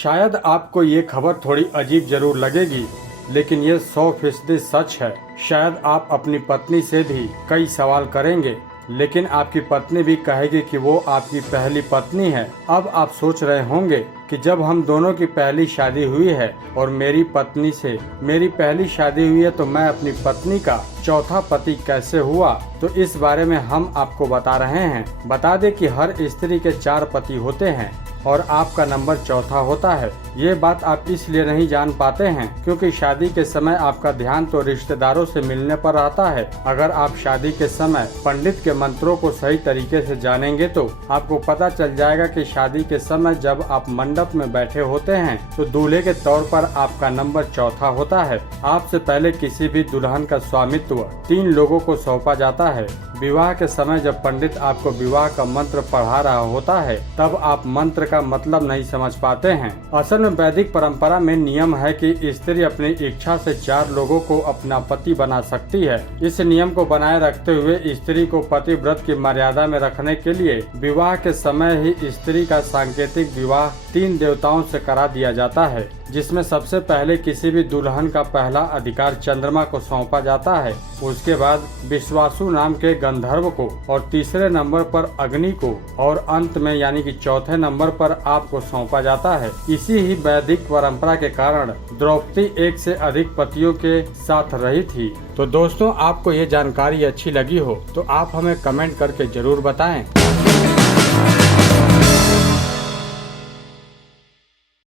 शायद आपको ये खबर थोड़ी अजीब जरूर लगेगी, लेकिन ये 100% सच है। शायद आप अपनी पत्नी से भी कई सवाल करेंगे, लेकिन आपकी पत्नी भी कहेगी कि वो आपकी पहली पत्नी है। अब आप सोच रहे होंगे कि जब हम दोनों की पहली शादी हुई है और मेरी पत्नी से मेरी पहली शादी हुई है, तो मैं अपनी पत्नी का चौथा पति कैसे हुआ। तो इस बारे में हम आपको बता रहे हैं। बता दें कि हर स्त्री के 4 पति होते हैं और आपका नंबर चौथा होता है। ये बात आप इसलिए नहीं जान पाते हैं क्योंकि शादी के समय आपका ध्यान तो रिश्तेदारों से मिलने पर रहता है। अगर आप शादी के समय पंडित के मंत्रों को सही तरीके से जानेंगे तो आपको पता चल जाएगा कि शादी के समय जब आप मंडप में बैठे होते हैं तो दूल्हे के तौर पर आपका नंबर चौथा होता है। आपसे पहले किसी भी दुल्हन का स्वामित्व 3 लोगों को सौंपा जाता है। विवाह के समय जब पंडित आपको विवाह का मंत्र पढ़ा रहा होता है, तब आप मंत्र का मतलब नहीं समझ पाते हैं। असल में वैदिक परंपरा में नियम है कि स्त्री अपनी इच्छा से 4 लोगों को अपना पति बना सकती है। इस नियम को बनाए रखते हुए स्त्री को पतिव्रत की मर्यादा में रखने के लिए विवाह के समय ही स्त्री का सांकेतिक विवाह 3 देवताओं से करा दिया जाता है, जिसमें सबसे पहले किसी भी दुल्हन का पहला अधिकार चंद्रमा को सौंपा जाता है, उसके बाद विश्वासु नाम के गंधर्व को और तीसरे नंबर पर अग्नि को और अंत में यानी कि चौथे नंबर पर आपको सौंपा जाता है। इसी ही वैदिक परंपरा के कारण द्रौपदी 1 से अधिक पतियों के साथ रही थी। तो दोस्तों, आपको ये जानकारी अच्छी लगी हो तो आप हमें कमेंट करके जरूर बताएं।